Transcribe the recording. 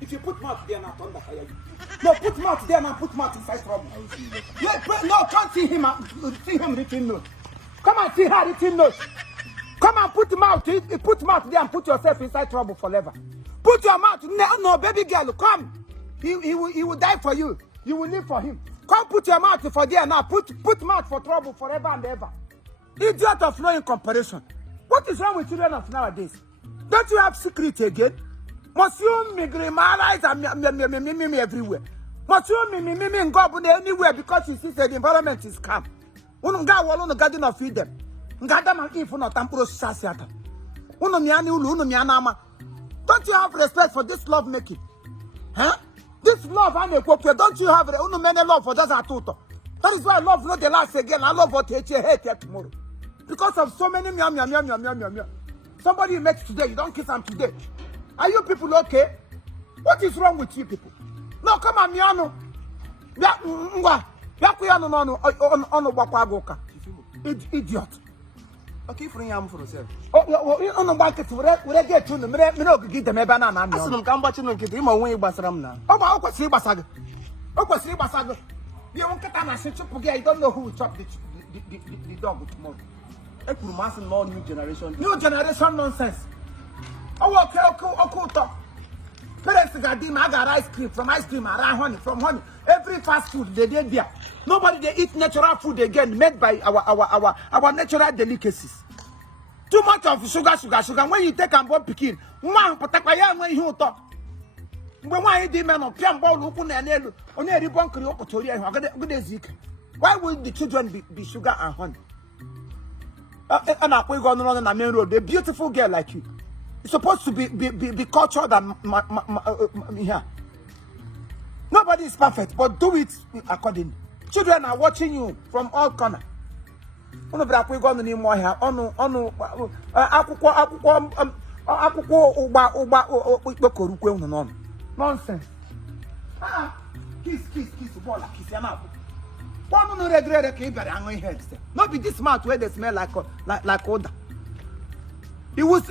If you put mouth there now, thunder fire you. No, put mouth there now, put mouth inside trouble. Yeah, no, can't see him written note. Come and see her written note. Come and put mouth there and put yourself inside trouble forever. Put your mouth. No, baby girl, come. He will die for you. You will live for him. Come put your mouth for there now. Put mouth for trouble forever and ever. Idiot of no comparison. What is wrong with children of nowadays? Don't you have secret again? Must you migrimalize and me everywhere? Must you me go anywhere because you see that the environment is calm? Unga walo no garden of freedom. Ngada man if no tampuro sasiata. Uno miani ulu uno mianama. Don't you have respect for this love making? Huh? This love and don't you have uno many love for just a tutor? That is why love not the last again. I love what hate tomorrow. Because of so many meow. Somebody you met today, you don't kiss them today. Are you people okay? What is wrong with you people? No, come on, miano. Idiot. Okay, for him for yourself. Oh, on the market, we get to the middle, give them a banana. I said, come back to get him away Basaram now. Oh, what's Basaga? Oh, what's Basaga? You won't get an answer. I don't know who will chop the dog tomorrow. More new generation. New generation nonsense. Oh, okay, talk. Parents got them, I got ice cream, from honey, from honey. Every fast food they did there. Nobody they eat natural food again, made by our natural delicacies. Too much of sugar. When you take and born picking, one patakaya when you talk. When I did man of Piambo, open and nail, only a ribbon could why would the children be sugar and honey? And I'm going on the main road. A beautiful girl like you. It's supposed to be cultured and here. Nobody is perfect, but do it accordingly. Children are watching you from all corners. Nonsense. Kiss, ball, kiss your mouth. One no regret head. Not be this mouth where they smell like odor. It was